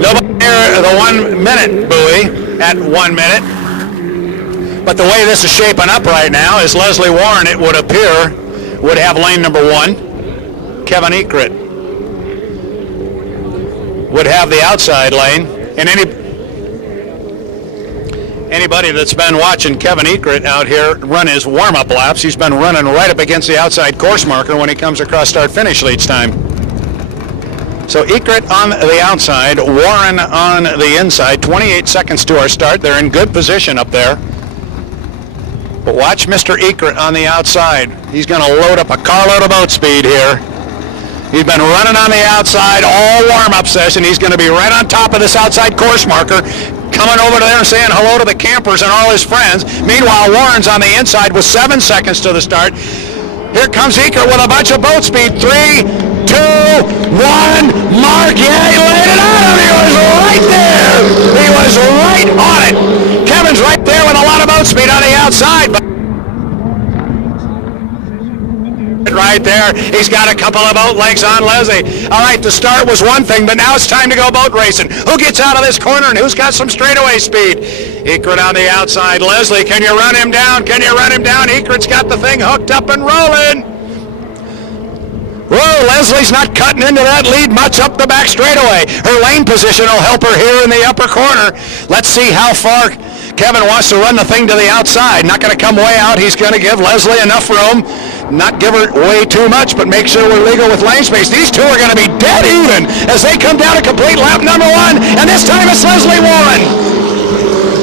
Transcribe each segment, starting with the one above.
Nobody near the 1 minute buoy at 1 minute. But the way this is shaping up right now is Leslie Warren, it would appear, would have lane number 1. Kevin Ekrit would have the outside lane. And anybody that's been watching Kevin Ekrit out here run his warm-up laps, he's been running right up against the outside course marker when he comes across start-finish each time. So Ekrit on the outside, Warren on the inside, 28 seconds to our start. They're in good position up there. But watch Mr. Ekrit on the outside. He's going to load up a carload of boat speed here. He's been running on the outside all warm-up session. He's going to be right on top of this outside course marker, coming over there and saying hello to the campers and all his friends. Meanwhile, Warren's on the inside with 7 seconds to the start. Here comes Ekrit with a bunch of boat speed. 3, 2, 1, mark. Yeah, he laid it on him. He was right there. He was right on it. Kevin's right there with a lot of boat speed on the outside. But right there, he's got a couple of boat lengths on Leslie. All right, the start was one thing, but now it's time to go boat racing. Who gets out of this corner and who's got some straightaway speed? Ekrit on the outside. Leslie, can you run him down? Can you run him down? Ekrit's got the thing hooked up and rolling. Whoa, Leslie's not cutting into that lead much up the back straightaway. Her lane position will help her here in the upper corner. Let's see how far Kevin wants to run the thing to the outside. Not going to come way out. He's going to give Leslie enough room. Not give her way too much, but make sure we're legal with lane space. These two are going to be dead even as they come down to complete lap number 1. And this time it's Leslie Warren.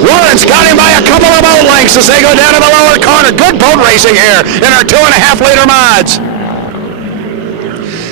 Warren's got him by a couple of boat lengths as they go down to the lower corner. Good boat racing here in our 2.5-liter mods.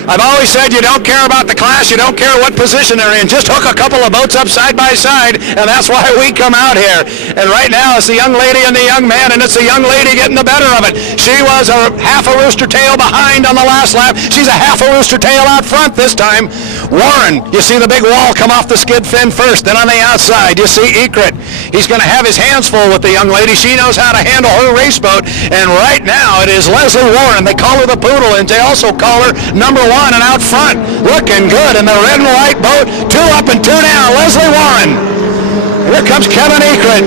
I've always said you don't care about the class, you don't care what position they're in. Just hook a couple of boats up side by side, and that's why we come out here. And right now it's the young lady and the young man, and it's the young lady getting the better of it. She was a half a rooster tail behind on the last lap. She's a half a rooster tail out front this time. Warren, you see the big wall come off the skid fin first, then on the outside you see Ekrit. He's going to have his hands full with the young lady. She knows how to handle her race boat, and right now it is Leslie Warren. They call her the Poodle, and they also call her number 1. And out front, looking good in the red and white boat. 2 up and 2 down, Leslie Warren. Here comes Kevin Ekrit.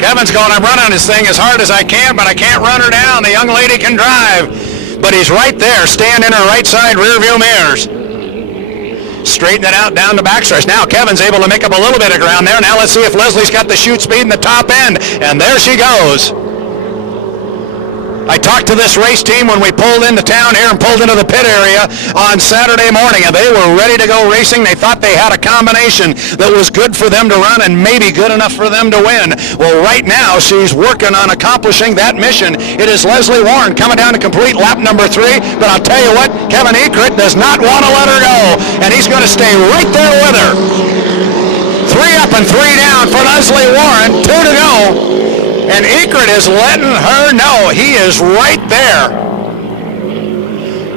Kevin's going, I'm running this thing as hard as I can, but I can't run her down. The young lady can drive. But he's right there, staying in her right side rear view mirrors. Straighten it out down the backstretch. Now Kevin's able to make up a little bit of ground there. Now let's see if Leslie's got the chute speed in the top end. And there she goes. I talked to this race team when we pulled into town here and pulled into the pit area on Saturday morning, and they were ready to go racing. They thought they had a combination that was good for them to run and maybe good enough for them to win. Well, right now she's working on accomplishing that mission. It is Leslie Warren coming down to complete lap number 3, but I'll tell you what, Kevin Ekrit does not want to let her go, and he's going to stay right there with her. 3 up and 3 down for Leslie Warren, 2 to go. And Ekrit is letting her know he is right there.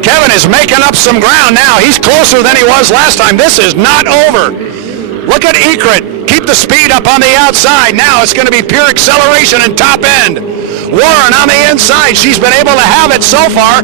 Kevin is making up some ground now. He's closer than he was last time. This is not over. Look at Ekrit. Keep the speed up on the outside. Now it's going to be pure acceleration and top end. Warren on the inside. She's been able to have it so far.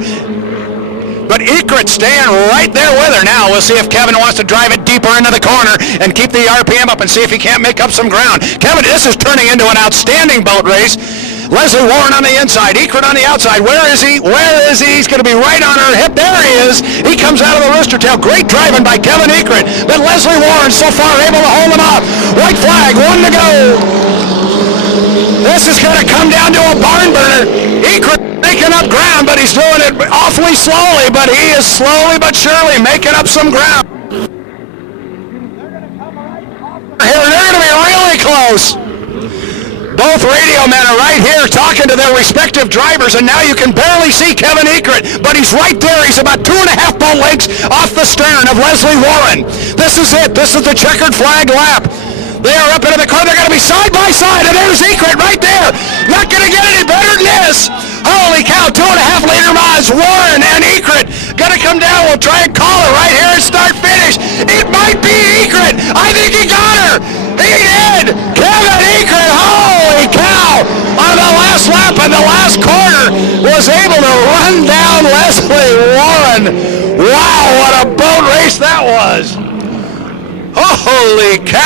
But Ekrit staying right there with her. Now we'll see if Kevin wants to drive it deeper into the corner and keep the RPM up and see if he can't make up some ground. Kevin, this is turning into an outstanding boat race. Leslie Warren on the inside, Ekrit on the outside. Where is he? Where is he? He's going to be right on her hip. There he is. He comes out of the rooster tail. Great driving by Kevin Ekrit. But Leslie Warren so far able to hold him off. White flag, 1 to go. This is going to come down to a barn burner. Ekrit making up ground, but he's doing it awfully slowly, but he is slowly but surely making up some ground. Here, they're going to be really close. Both radio men are right here talking to their respective drivers, and now you can barely see Kevin Ekrit, but he's right there. He's about 2.5 boat lengths off the stern of Leslie Warren. This is it. This is the checkered flag lap. They are up into the car. They're going to be side by side, and there's Ekrit right there. Not going to get any better than this. Holy cow, 2.5-liter mods, Warren and Ekrit. Going to come down. We'll try and call her right here and start finish. It might be Ekrit. I think he got her. He did. Kevin Ekrit, holy cow, on the last lap in the last corner was able to run down and Leslie Warren. Wow, what a boat race that was. Holy cow.